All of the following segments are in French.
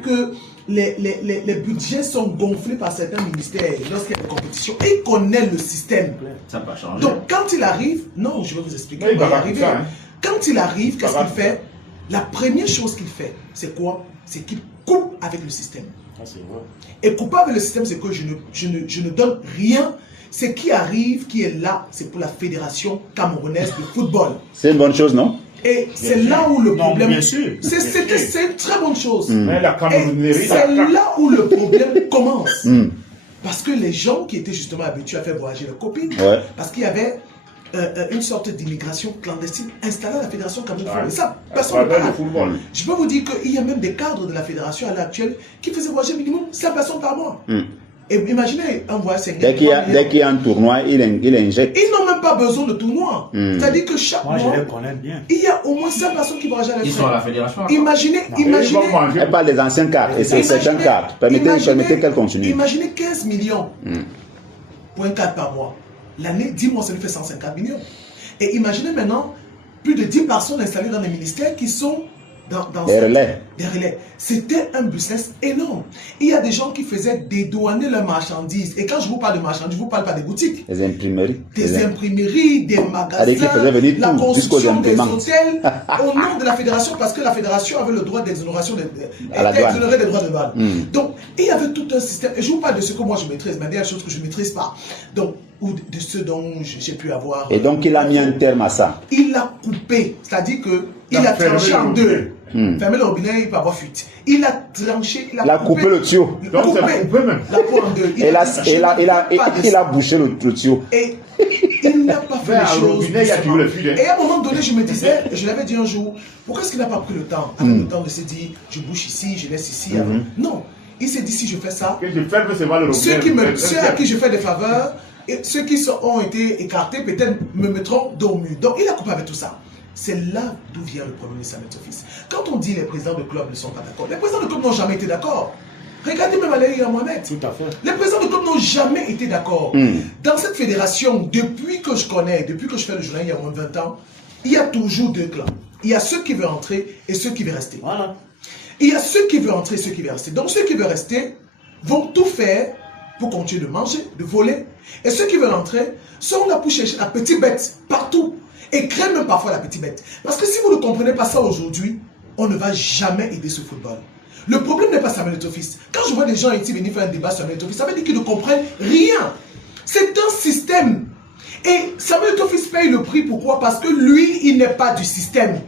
que les budgets sont gonflés par certains ministères lorsqu'il y a une compétition. Et il connaît le système. Ça n'a pas changé. Donc, quand il arrive, non, je vais vous expliquer. Oui, il va arriver. Ça, hein. Quand il arrive, qu'est-ce qu'il fait? La première chose qu'il fait, c'est quoi? C'est qu'il coupe avec le système. Ah, c'est vrai. Et couper avec le système, c'est que je ne donne rien. Ce qui arrive, qui est là, c'est pour la Fédération camerounaise de football. C'est une bonne chose, non? Et c'est là où le problème... Bien sûr. C'est une très bonne chose. Mais la Camerounerie... C'est là où le problème commence. Parce que les gens qui étaient justement habitués à faire voyager leurs copines, parce qu'il y avait une sorte d'immigration clandestine installée à la Fédération camerounaise. Et ça, personne ne parle. Je peux vous dire qu'il y a même des cadres de la Fédération à l'heure actuelle qui faisaient voyager minimum 5 personnes par mois. Et imaginez un voyage 5 Dès qu'il y a un tournoi, il injecte. Ils n'ont même pas besoin de tournoi. C'est-à-dire que chaque mois, je les connais bien. Il y a au moins 5 personnes qui voyagent à la Ils sont à la Fédération. Imaginez. Elle parle des anciennes cartes et c'est certaines cartes. Permettez qu'elle continue. Imaginez 15 millions pour un cadre par mois. L'année, 10 mois, ça lui fait 150 millions. Et imaginez maintenant plus de 10 personnes installées dans les ministères qui sont dans des relais. Des relais. C'était un business énorme. Il y a des gens qui faisaient dédouaner leurs marchandises. Et quand je vous parle de marchandises, je ne vous parle pas des boutiques. Des imprimeries. Des imprimeries, des magasins, la construction des hôtels au nom de la fédération, parce que la fédération avait le droit d'exonération des droits de douane. Donc, il y avait tout un système. Et je vous parle de ce que moi je maîtrise, mais il y a des choses que je ne maîtrise pas. Donc, ou de ce dont j'ai pu avoir. Et donc, il a mis un terme à ça. Il l'a coupé. C'est-à-dire qu'il a tranché en deux. Fermer le robinet, il peut avoir fuite. Il a tranché, il a coupé le tuyau. Donc c'est coupé même. La peau en deux. Il a bouché le tuyau. Et il n'a pas fait les choses. Et à un moment donné, je me disais, je l'avais dit un jour, pourquoi est-ce qu'il n'a pas pris le temps? Avec le temps de se dire, je bouche ici, je laisse ici. Non. Il s'est dit, si je fais ça, ceux à qui je fais des faveurs, et ceux qui ont été écartés, peut-être me mettront dos au mur. Donc il a coupé avec tout ça. C'est là d'où vient le problème de Samuel Office. Quand on dit les présidents de club ne sont pas d'accord, les présidents de club n'ont jamais été d'accord. Regardez même Alain Mohamed. Tout à fait. Les présidents de club n'ont jamais été d'accord. Dans cette fédération, depuis que je connais, depuis que je fais le journal il y a au moins 20 ans, il y a toujours deux clans. Il y a ceux qui veulent entrer et ceux qui veulent rester. Voilà. Il y a ceux qui veulent entrer et ceux qui veulent rester. Donc ceux qui veulent rester vont tout faire pour continuer de manger, de voler. Et ceux qui veulent entrer sont là pour chercher la petite bête partout. Et craignent même parfois la petite bête. Parce que si vous ne comprenez pas ça aujourd'hui, on ne va jamais aider ce football. Le problème n'est pas Samuel Eto'o-Fils. Quand je vois des gens ici venir faire un débat sur Samuel Eto'o-Fils, ça veut dire qu'ils ne comprennent rien. C'est un système. Et Samuel Eto'o-Fils paye le prix. Pourquoi? Parce que lui, il n'est pas du système.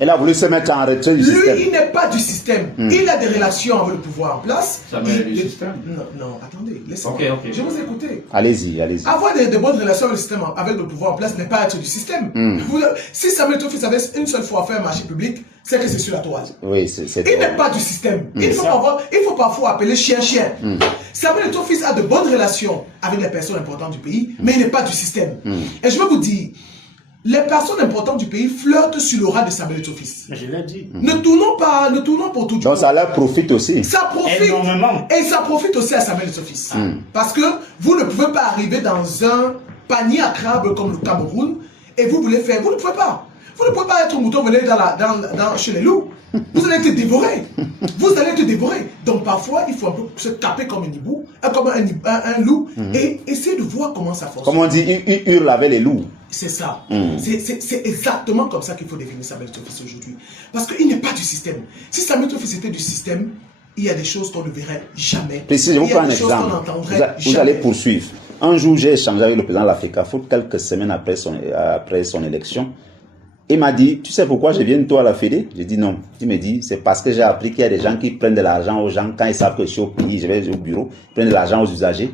Il a voulu se mettre en retrait du système. Lui, il n'est pas du système. Il a des relations avec le pouvoir en place. Samuel est du système. Non, attendez, laissez-moi. Ok. Je vous ai écouté. Allez-y. Avoir de bonnes relations avec le système, avec le pouvoir en place, n'est pas être du système. Si Samuel Eto'o-Fils avait une seule fois fait un marché public, c'est que c'est sur la toile. Oui, il n'est pas du système. Il faut parfois appeler chien. Samuel Eto'o-Fils a de bonnes relations avec les personnes importantes du pays, mais il n'est pas du système. Et je vais vous dire, les personnes importantes du pays flirtent sur l'aura de Samuel Eto'o-Fils. Je l'ai dit. Ne tournons pour tout. Donc ça leur profite aussi. Ça profite énormément. Et ça profite aussi à Samuel Eto'o-Fils. Parce que vous ne pouvez pas arriver dans un panier à crabes comme le Cameroun et vous voulez faire. Vous ne pouvez pas. Vous ne pouvez pas être un mouton, venir chez les loups. Vous allez être dévoré. Vous allez être dévoré. Donc parfois, il faut un peu se taper comme un hibou, comme un loup, et essayer de voir comment ça fonctionne. Comme on dit, il hurle avec les loups. C'est ça. C'est exactement comme ça qu'il faut définir Samuel Eto'o-Fils aujourd'hui. Parce qu'il n'est pas du système. Si Samuel Eto'o-Fils était du système, il y a des choses qu'on ne verrait jamais. Précis, je vous prends un exemple. Vous allez poursuivre. Un jour, j'ai échangé avec le président de l'Africafoot quelques semaines après son élection. Il m'a dit, tu sais pourquoi je viens toi à la Fédé? J'ai dit non. Il me dit, c'est parce que j'ai appris qu'il y a des gens qui prennent de l'argent aux gens quand ils savent que je suis au pays, je vais au bureau, ils prennent de l'argent aux usagers.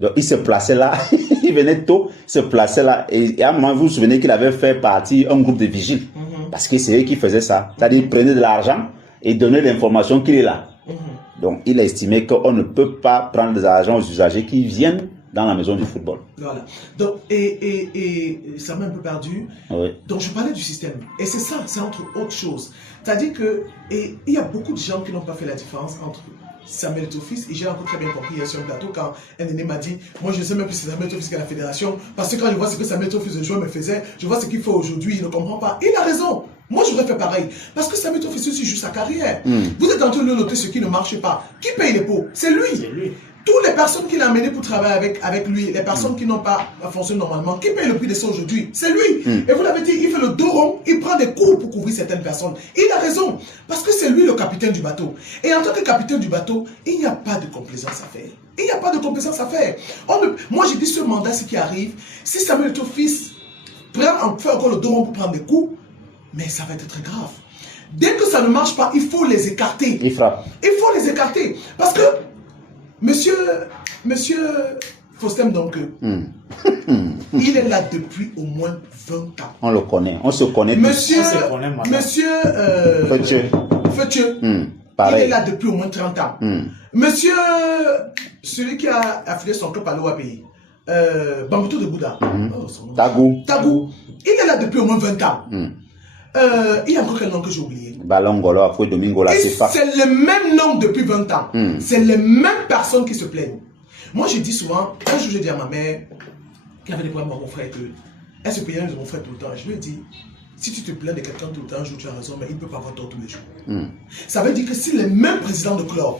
Donc il se plaçait là, il venait tôt, il se plaçait là. Et à un moment, vous vous souvenez qu'il avait fait partie d'un groupe de vigiles. Parce que c'est eux qui faisaient ça. C'est-à-dire, ils prenaient de l'argent et donnaient l'information qu'il est là. Donc il a estimé qu'on ne peut pas prendre de l'argent aux usagers qui viennent dans la maison du football. Voilà. Donc, et ça m'a un peu perdu. Oui. Donc, je parlais du système. Et c'est ça, c'est entre autres choses. C'est-à-dire que, il y a beaucoup de gens qui n'ont pas fait la différence entre Samuel Eto'o-Fils, et j'ai encore très bien compris hier sur un plateau quand un aîné m'a dit, moi je ne sais même plus si c'est Samuel Eto'o-Fils qui est à la fédération, parce que quand je vois ce que Samuel Eto'o-Fils de joueur me faisait, je vois ce qu'il fait aujourd'hui, il ne comprend pas. Il a raison. Moi, j'aurais fait pareil. Parce que Samuel Eto'o aussi joue sa carrière. Vous êtes en train de noter ce qui ne marche pas. Qui paye les pots? C'est lui. C'est lui. Toutes les personnes qu'il a amenées pour travailler avec lui, les personnes qui n'ont pas fonctionné normalement, qui paye le prix de ça aujourd'hui? C'est lui. Et vous l'avez dit, il fait le dos rond, il prend des coups pour couvrir certaines personnes. Il a raison. Parce que c'est lui le capitaine du bateau. Et en tant que capitaine du bateau, il n'y a pas de complaisance à faire. Il n'y a pas de complaisance à faire. Moi, j'ai dit ce mandat, ce qui arrive, si Samuel Eto'o fils fait encore le dos rond pour prendre des coups, mais ça va être très grave. Dès que ça ne marche pas, il faut les écarter. Il frappe. Il faut les écarter. Parce que Monsieur Faustin Donke, il est là depuis au moins 20 ans. On le connaît, on se connaît tous. Monsieur Fetieu, il pareil. est là depuis au moins 30 ans. Monsieur, celui qui a affilié son club à l'OAPI, Bambuto de Bouddha, Tagou, il est là depuis au moins 20 ans. Il y a encore quel nom que j'ai oublié? Balongolo, après Domingo, là, c'est pas. C'est le même nom depuis 20 ans. C'est les mêmes personnes qui se plaignent. Moi, je dis souvent, un jour, j'ai dit à ma mère, qui avait des problèmes avec mon frère, elle se plaignait de mon frère tout le temps. Je lui ai dit, si tu te plains de quelqu'un tout le temps, un jour, tu as raison, mais il ne peut pas avoir tort tous les jours. Ça veut dire que si les mêmes présidents de club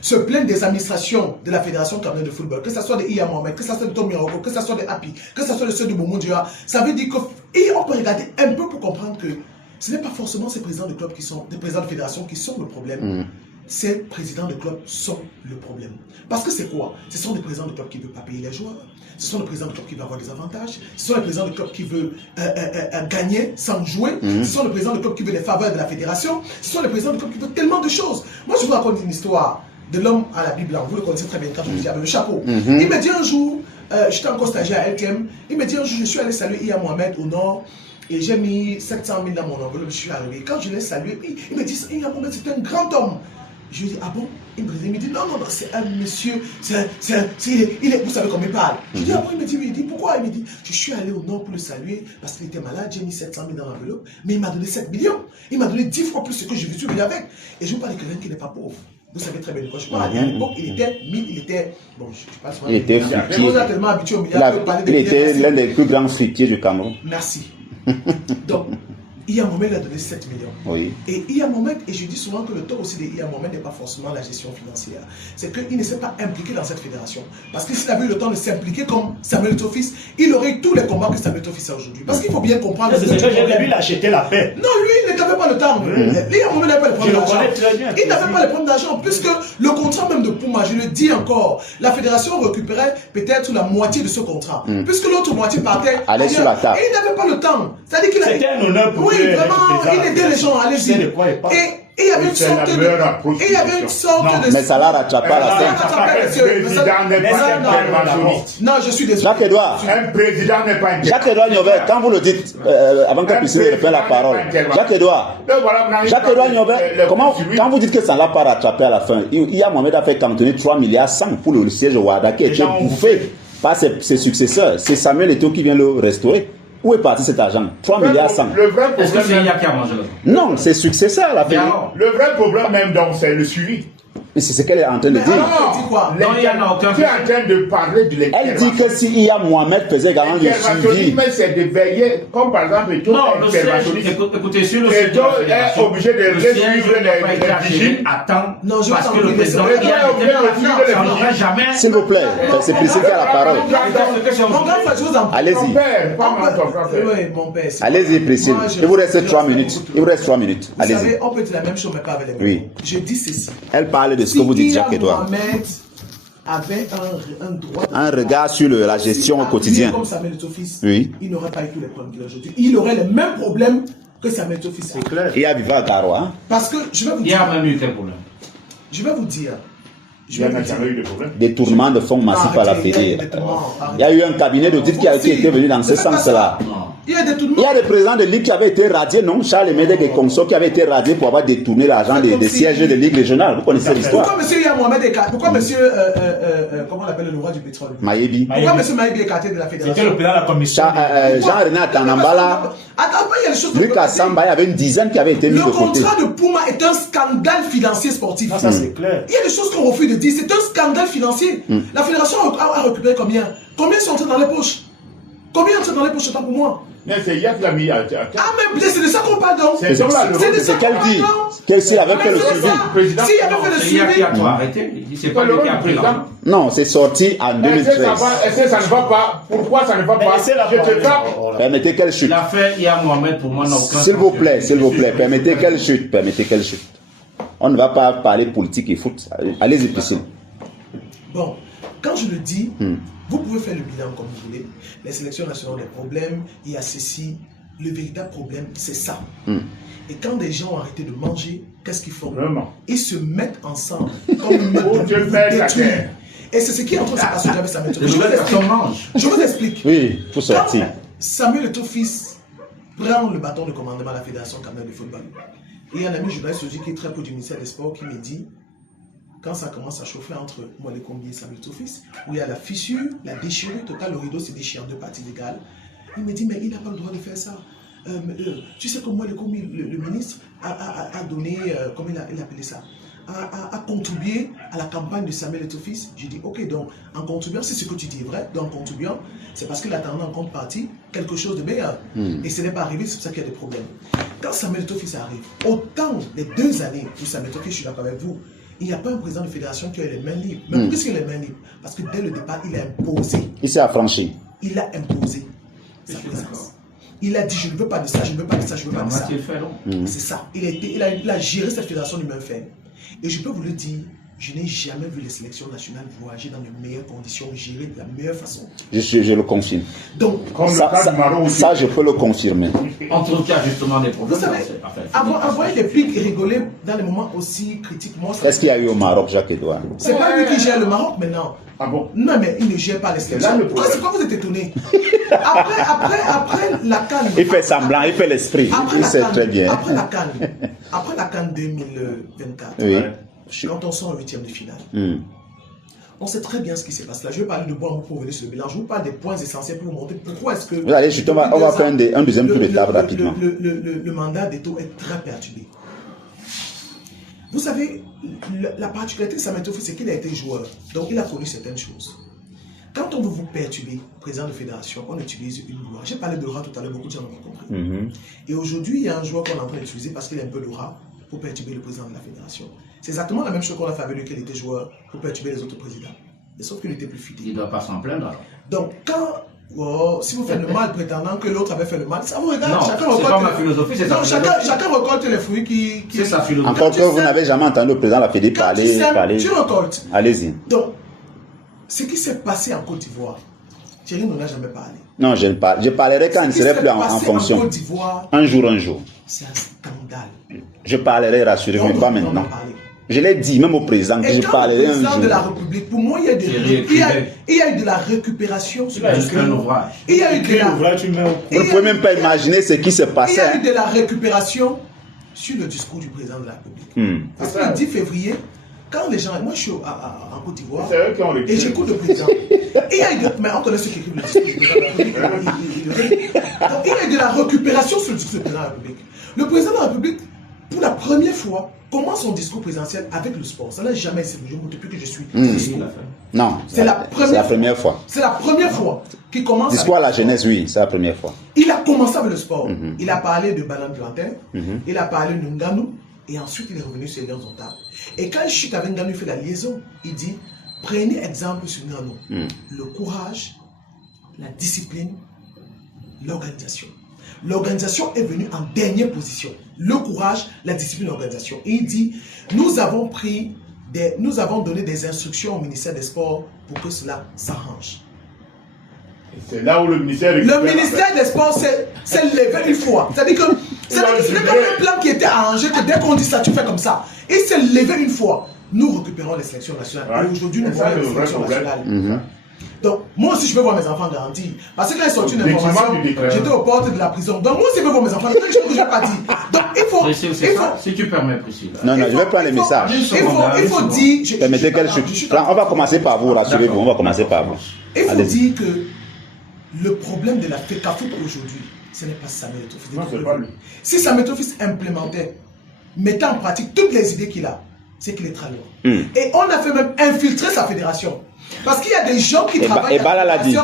se plaignent des administrations de la Fédération camerounaise de football, que ce soit de Iya Mohamed, que ce soit de Tom Miroko, que ce soit de Happy, que ce soit de ceux de Boumou-Dia, ça veut dire qu'on peut regarder un peu pour comprendre que ce n'est pas forcément ces présidents de club qui sont, des présidents de fédération qui sont le problème. Ces présidents de club sont le problème. Parce que c'est quoi? Ce sont des présidents de club qui ne veulent pas payer les joueurs. Ce sont des présidents de club qui veulent avoir des avantages. Ce sont des présidents de club qui veulent gagner sans jouer. Ce sont des présidents de club qui veulent les faveurs de la fédération. Ce sont des présidents de club qui veulent tellement de choses. Moi, je vous raconte une histoire de l'homme à la Bible. Vous le connaissez très bien quand je vous dis avec le chapeau. Il me dit un jour, j'étais encore stagiaire à LTM, il me dit un jour, je suis allé saluer Iya Mohamed au nord. Et j'ai mis 700 000 dans mon enveloppe, je suis arrivé. Quand je l'ai salué, il me dit, Iya Mohamed, c'est un grand homme. Je lui dis, ah bon? Il me dit, non, c'est un monsieur, vous savez comment il parle. Je lui dis, ah bon? Il me dit, pourquoi? Il me dit, je suis allé au nord pour le saluer parce qu'il était malade, j'ai mis 700 000 dans l'enveloppe, mais il m'a donné 7 millions. Il m'a donné 10 fois plus ce que je suis venu avec. Et je vous parle de quelqu'un qui n'est pas pauvre. Vous savez très bien de quoi je parle. À l'époque, il était, bon, je sais pas souvent. Il était fruitier. On a tellement habitué au milliard. Il était l'un des plus grands fruitiers du Cameroun. Merci. Donc, Iya Mohamed a donné 7 millions. Oui. Et Iya Mohamed, et je dis souvent que le tort aussi de Iya Mohamed n'est pas forcément la gestion financière. C'est qu'il ne s'est pas impliqué dans cette fédération. Parce que s'il avait eu le temps de s'impliquer comme Samuel Eto'o fils, il aurait eu tous les combats que Samuel Eto'o fils a aujourd'hui. Parce qu'il faut bien comprendre. C'est ce que j'ai dit, lui, il a acheté la paix. Non, lui, il n'avait pas le temps. Iya Mohamed n'avait pas le problème d'argent. Il n'avait pas le problème d'argent. Puisque le contrat même de Puma, je le dis encore, la fédération récupérait peut-être la moitié de ce contrat. Puisque l'autre moitié partait. Allez sur la table. Et il n'avait pas le temps. C'est-à-dire qu'il a. C'était un honneur pour lui. Oui, vraiment, il aidait les gens, allez-y. Et il y avait une sorte de. Il y avait une sorte de. Mais ça l'a rattrapé à la fin. Un président n'est pas interventionniste. Non, je suis désolé. Jacques-Edouard. Un président n'est pas interventionniste. Jacques-Edouard Niobert, quand vous le dites, avant que puisse reprendre la parole. Jacques-Edouard. Jacques-Edouard Niobert, comment, quand vous dites que ça ne l'a pas rattrapé à la fin, Iya Mohamed a fait cantonner 3 milliards 100 pour le siège au Ouada qui a été bouffé par ses successeurs. C'est Samuel Eto'o qui vient le restaurer. Où est parti cet argent? 3 milliards 100. Est-ce que c'est Iya qui a mangé là? Non, ses successeurs la payé. Le vrai problème même, donc, c'est le suivi. Mais c'est ce qu'elle est en train de dire. Alors, elle dit quoi? Non, il y en a aucun. Tu es en train de parler de Elle dit que si Iya Mohamed faisait également le suivi. L'interventionnisme, c'est de veiller, comme par exemple, Eto'o Non, est interventionniste. écoutez, sur le siège de la Eto'o est fédération, obligé de le siège resuivre n'a pas été les achevé vigiles. à temps Non, je parce vous que en le prie, président mais il a été dans la finance. Ça n'aurait jamais. S'il vous plaît, c'est Priscille qui a la parole. Mon grand frère, je vous en prie. Allez-y. Mon père, pas moi, ton frère. Oui, mon père. Allez-y, Priscille. Il vous reste 3 minutes. Il vous reste 3 minutes. Vous Allez-y. savez, on peut dire la même chose, mais pas avec les mêmes Oui. mots. Je dis ceci. Elle parle de ce que vous dites, Jacques-Edouard. Mohamed avait un droit. Un regard sur la gestion au quotidien. Comme Samuel Eto'o fils, Oui. il n'aurait pas eu tous les problèmes qu'il a aujourd'hui. Il aurait les mêmes problèmes que Samuel Eto'o fils. C'est clair. Et à Viva Garo, hein? Parce que je vais vous Il y a dire. même eu quel problème? Je vais vous dire. Il n'y a jamais eu de problème. Détournement de fonds massifs à la Fédé. Il y a eu un cabinet d'audit qui était venu dans ce sens-là. Il y a des Il y a des présidents de ligue qui avaient été radiés, non? Charles Médek et Conso qui avaient été radiés pour avoir détourné l'argent des sièges de ligue régionale. Vous connaissez l'histoire? Pourquoi monsieur Iya Mohamed est pourquoi monsieur comment on appelle le roi du pétrole? Maïebi. Pourquoi monsieur Maïebi est écarté de la C'était fédération? le président de la commission. Jean-René Atanambala, Attends, il y a des choses. Lucas Samba, il y avait une dizaine qui avaient été mis Le de côté. contrat de Puma est un scandale financier sportif. Non, ça c'est clair. Il y a des choses qu'on refuse de dire. C'est un scandale financier. La fédération a récupéré combien? Combien sont entrés dans les poches? Combien sont entrés dans les poches, autant pour moi? Mais c'est hier qu'il a mis à terre. Ah, mais c'est de ça qu'on parle donc. C'est donc là, le C'est de ça C'est qu'elle qu'on dit. parle donc. Qu'elle s'il avait fait le Mais c'est suivi. ça. Président. S'il avait fait le C'est Lia qui suivi. a tout arrêté. C'est pas lui qui a pris l'argent. Non, c'est sorti en Est-ce que 2013. ça ne va pas? Pourquoi ça ne va pas? laissez-la Je te parler. tape. Permettez qu'elle chute. L'affaire Lia Mohamed, pour moi, n'a aucun S'il vous plaît, sens. s'il vous plaît, permettez qu'elle chute. Permettez qu'elle chute. On ne va pas parler politique et foot. Allez-y, Priscille. Bon, quand je le dis, vous pouvez faire le bilan comme vous voulez. Les sélections nationales ont des problèmes, il y a ceci. Le véritable problème, c'est ça. Et quand des gens ont arrêté de manger, qu'est-ce qu'ils font? Vraiment. Ils se mettent ensemble comme une meute Oh, de Dieu pour fait la détruire. guerre. Et c'est ce qui est en train de se passer avec Samuel Les Eto'o. nouvelles personnes mangent. Je vous explique. Oui, pour sortir. Quand Samuel Eto'o fils prend le bâton de commandement à la Fédération camerounaise de football. Et il y a un ami journaliste qui est très peu du ministère des Sports qui me dit, quand ça commence à chauffer entre moi les Combi et Samuel Eto'o fils, où il y a la fissure, la déchirure totale, le rideau s'est déchiré en deux parties égales, il me dit, mais il n'a pas le droit de faire ça. Tu sais que moi, le ministre a donné, comment il a appelé ça, a contribué à la campagne de Samuel Eto'o fils. J'ai dit, ok, donc en contribuant, c'est ce que tu dis est vrai, donc en contribuant, c'est parce qu'il attendait en contrepartie quelque chose de meilleur. Et ce n'est pas arrivé, c'est pour ça qu'il y a des problèmes. Quand Samuel Eto'o fils arrive, autant les 2 années où Samuel Eto'o fils, je suis d'accord avec vous, il n'y a pas un président de fédération qui a les mains libres. Mais pourquoi est-ce qu'il a les mains libres? Parce que dès le départ, il a imposé. Il s'est affranchi. Il a imposé sa présence. Il a dit, je ne veux pas de ça, je ne veux pas de ça, je ne veux pas de ça. C'est ça. Il a géré cette fédération du même fait. Et je peux vous le dire, je n'ai jamais vu les sélections nationales voyager dans de meilleures conditions, gérer de la meilleure façon. Je le confirme. Donc, Comme le Ça, cas du Maroc aussi. ça, je peux le confirmer. En tout cas, justement, des problèmes. vous savez, avoir des pics et rigoler dans des moments aussi critiques, moi, Qu'est-ce qu'il y a eu au Maroc, Jacques-Edouard? c'est pas lui qui gère le Maroc maintenant. Ah bon? Non, mais il ne gère pas les sélections. là le problème. C'est quoi vous êtes étonné? Après la CAN. Il fait semblant, il fait l'esprit. Il sait très bien. Après la CAN 2024, Oui. quand on sort en 8e de finale, on sait très bien ce qui s'est passé là. Je vais parler de bois pour revenir sur le bilan. Je vous parle des points essentiels pour vous montrer pourquoi est-ce que... Vous allez, on va faire un deuxième tour de table rapidement. Le mandat d'Eto'o est très perturbé. Vous savez, la particularité de Samuel Eto'o, c'est qu'il a été joueur. Donc, il a connu certaines choses. Quand on veut vous perturber, président de fédération, on utilise une loi. J'ai parlé de l'aura tout à l'heure, beaucoup de gens n'ont pas compris. Et aujourd'hui, il y a un joueur qu'on est en train d'utiliser parce qu'il a un peu d'aura pour perturber le président de la fédération. C'est exactement la même chose qu'on a fait avec lui qu'il était joueur pour perturber les autres présidents. Mais sauf qu'il n'était plus fidèle. Il ne doit pas s'en plaindre alors. Donc, si vous faites le mal prétendant que l'autre avait fait le mal, ça vous regarde. Non, c'est pas ma philosophie, c'est sa philosophie. Chacun récolte les fruits qui... C'est sa philosophie. Encore que vous n'avez jamais entendu le président de la Fédé parler. Tu récoltes. Allez-y. Donc, ce qui s'est passé en Côte d'Ivoire, Thierry n'en a jamais parlé. Non, je ne parle. Je parlerai quand il ne serait plus en fonction. En Côte d'Ivoire, un jour. c'est un scandale. Je parlerai, rassurez-vous, mais pas maintenant. Parler. Je l'ai dit, même au président, que Et je quand parlerai le un président jour. de la République, pour moi, il y a eu de la récupération sur Il a le écrit un dossier. ouvrage. Il y a eu de la... L'ouvrage, tu mets au Vous ne pouvez même pas imaginer ce qui se Il y passait. a eu de la récupération sur le discours du président de la République. Parce que le 10 février, quand les gens... Moi, je suis en Côte d'Ivoire C'est eux qui ont le et j'écoute le président. Et il y a eu mais on connaît ceux qui écrivent le discours du président de la République. Donc, il y a eu de la récupération sur le discours du président de la République. Le président de la République, pour la première fois, commence son discours présidentiel avec le sport. Ça n'a jamais été je depuis que je suis discours. Non, C'est la première fois. C'est la première fois qu'il commence. Discours à la jeunesse, oui, c'est la première fois. Il a commencé avec le sport. Il a parlé de banane plantain, il a parlé de Nganou, et ensuite il est revenu sur les liens tables. Et quand il chute avec Nganou, il fait la liaison, il dit, prenez exemple sur Nganou. Le courage, la discipline, l'organisation. L'organisation est venue en dernière position. Le courage, la discipline, l'organisation. Et il dit, nous avons donné des instructions au ministère des Sports pour que cela s'arrange. C'est là où le ministère... Le ministère des Sports s'est levé une fois. C'est-à-dire que c'était comme un plan qui était arrangé, que dès qu'on dit ça, tu fais comme ça. Il s'est levé une fois. Nous récupérons les sélections nationales. Et aujourd'hui, nous voyons les sélections nationales. Donc, moi aussi, je veux voir mes enfants grandir. Parce que quand ils sortent une information, j'étais aux portes de la prison. Donc, moi aussi, je veux voir mes enfants. C'est quelque chose que je n'ai pas dit. Donc, il faut... Si tu permets, Priscille. Non, je vais prendre les messages. Il faut dire... Permettez qu'elle chute. On va commencer par vous, rassurez-vous. On va commencer par vous. Il faut dire que le problème de la FECAFOOT aujourd'hui, ce n'est pas Samuel Eto'o. Non, c'est pas lui. Si Samuel Eto'o implémentait, mettait en pratique toutes les idées qu'il a, c'est qu'il est très loin. Et on a fait même infiltrer sa fédération. Parce qu'il y a des gens qui travaillent Bala l'a dit.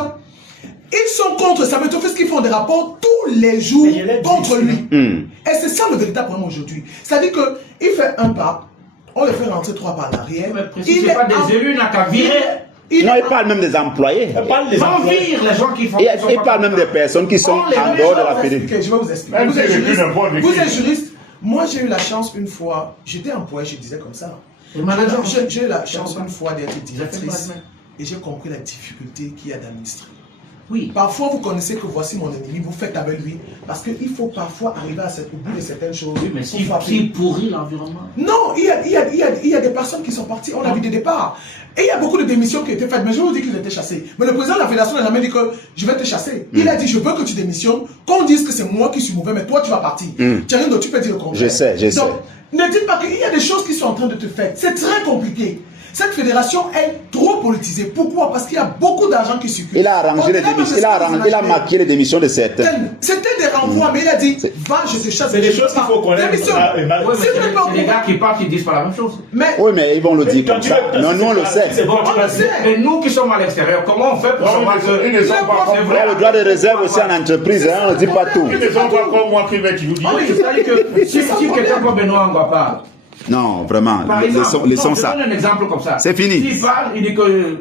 Ils sont contre Samuel Etofis qui font des rapports tous les jours contre lui. Et c'est ça le véritable problème aujourd'hui. C'est-à-dire qu'il fait un pas, on le fait rentrer 3 pas en arrière. Il n'est pas des élus, il n'a qu'à virer. Non, il parle même des employés. Ils vont virer les gens qui font. Il parle même des personnes qui sont en dehors de la fédé. Je vais vous expliquer. Vous êtes juriste. Moi, j'ai eu la chance une fois, j'étais employé, je disais comme ça. J'ai eu la chance une fois d'être directrice et j'ai compris la difficulté qu'il y a d'administrer. Oui. Parfois, vous connaissez que voici mon ennemi, vous faites avec lui, parce qu'il faut parfois arriver au bout de certaines choses. Oui, mais s'il pourrit l'environnement. Non, il y a des personnes qui sont parties, on a vu des départs. Et il y a beaucoup de démissions qui étaient faites, mais je vous dis qu'ils étaient chassés. Mais le président de la fédération n'a jamais dit que je vais te chasser. Il a dit je veux que tu démissionnes, qu'on dise que c'est moi qui suis mauvais, mais toi tu vas partir. Thierry, tu peux dire le contraire. Je sais. Donc, ne dites pas qu'il y a des choses qui sont en train de te faire. C'est très compliqué. Cette fédération est trop politisée. Pourquoi? Parce qu'il y a beaucoup d'argent qui circule. Il a arrangé les démissions. Il a maquillé les démissions de certains. C'était des renvois, mais il a dit va, je te chasse. C'est des choses qu'il faut connaître. C'est les gars qui partent, ils disent pas la même chose. Oui, mais ils vont le dire comme ça. Non, nous on le sait. On le sait. Mais nous qui sommes à l'extérieur, comment on fait pour savoir que Ils ne sont pas comme Il y a le droit de réserve aussi en entreprise, hein, on ne dit pas tout. Ils ne sont pas comme moi qui vais vous dire. c'est-à-dire que si quelqu'un comme Benoît Angwa parle, Non, vraiment, par exemple, laissons je ça. donne un exemple comme ça. C'est fini. S'il parle, il dit que